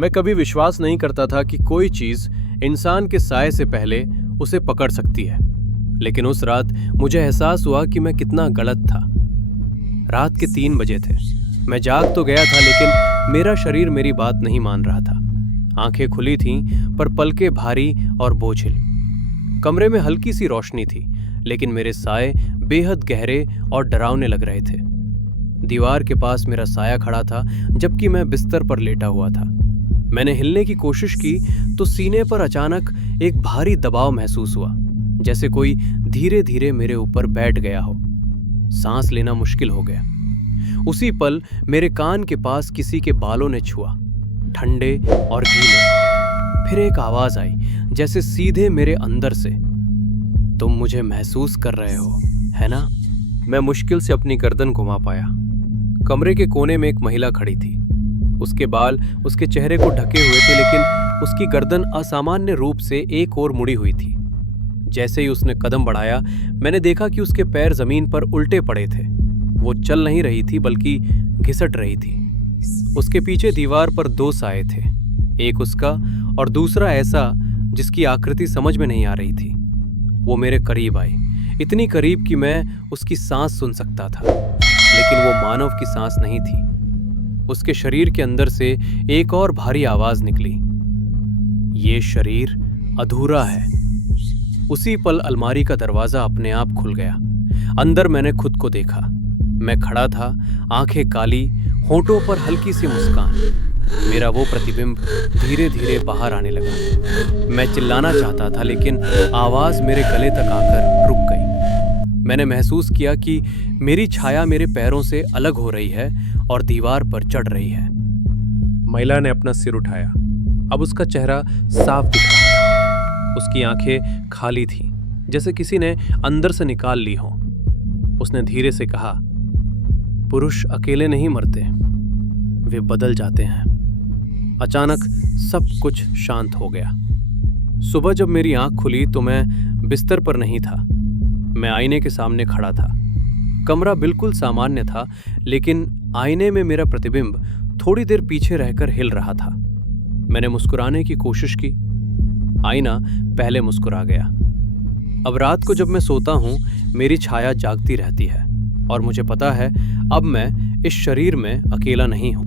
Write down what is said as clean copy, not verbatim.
मैं कभी विश्वास नहीं करता था कि कोई चीज इंसान के साए से पहले उसे पकड़ सकती है, लेकिन उस रात मुझे एहसास हुआ कि मैं कितना गलत था। रात के 3 बजे थे। मैं जाग तो गया था, लेकिन मेरा शरीर मेरी बात नहीं मान रहा था। आंखें खुली थीं, पर पलकें भारी और बोझिल। कमरे में हल्की सी रोशनी थी, लेकिन मेरे साए बेहद गहरे और डरावने लग रहे थे। दीवार के पास मेरा साया खड़ा था, जबकि मैं बिस्तर पर लेटा हुआ था। मैंने हिलने की कोशिश की तो सीने पर अचानक एक भारी दबाव महसूस हुआ, जैसे कोई धीरे धीरे मेरे ऊपर बैठ गया हो। सांस लेना मुश्किल हो गया। उसी पल मेरे कान के पास किसी के बालों ने छुआ, ठंडे और गीले। फिर एक आवाज आई, जैसे सीधे मेरे अंदर से, तुम मुझे महसूस कर रहे हो, है ना? मैं मुश्किल से अपनी गर्दन घुमा पाया। कमरे के कोने में एक महिला खड़ी थी। उसके बाल उसके चेहरे को ढके हुए थे, लेकिन उसकी गर्दन असामान्य रूप से एक ओर मुड़ी हुई थी। जैसे ही उसने कदम बढ़ाया, मैंने देखा कि उसके पैर जमीन पर उल्टे पड़े थे। वो चल नहीं रही थी, बल्कि घिसट रही थी। उसके पीछे दीवार पर 2 साए थे, एक उसका और दूसरा ऐसा जिसकी आकृति समझ में नहीं आ रही थी। वो मेरे करीब आई, इतनी करीब कि मैं उसकी सांस सुन सकता था, लेकिन वो मानव की सांस नहीं थी। उसके शरीर के अंदर से एक और भारी आवाज निकली, ये शरीर अधूरा है। उसी पल अलमारी का दरवाजा अपने आप खुल गया। अंदर मैंने खुद को देखा। मैं खड़ा था, आंखें काली, होंठों पर हल्की सी मुस्कान। मेरा वो प्रतिबिंब धीरे धीरे बाहर आने लगा। मैं चिल्लाना चाहता था, लेकिन आवाज मेरे गले तक आकर रुक गई। मैंने महसूस किया कि मेरी छाया मेरे पैरों से अलग हो रही है और दीवार पर चढ़ रही है। महिला ने अपना सिर उठाया। अब उसका चेहरा साफ दिख रहा था। उसकी आंखें खाली थीं, जैसे किसी ने अंदर से निकाल ली हों। उसने धीरे से कहा, पुरुष अकेले नहीं मरते, वे बदल जाते हैं। अचानक सब कुछ शांत हो गया। सुबह जब मेरी आंख खुली तो मैं बिस्तर पर नहीं था। मैं आईने के सामने खड़ा था। कमरा बिल्कुल सामान्य था, लेकिन आईने में मेरा प्रतिबिंब थोड़ी देर पीछे रहकर हिल रहा था। मैंने मुस्कुराने की कोशिश की। आईना पहले मुस्कुरा गया। अब रात को जब मैं सोता हूं, मेरी छाया जागती रहती है और मुझे पता है अब मैं इस शरीर में अकेला नहीं हूं।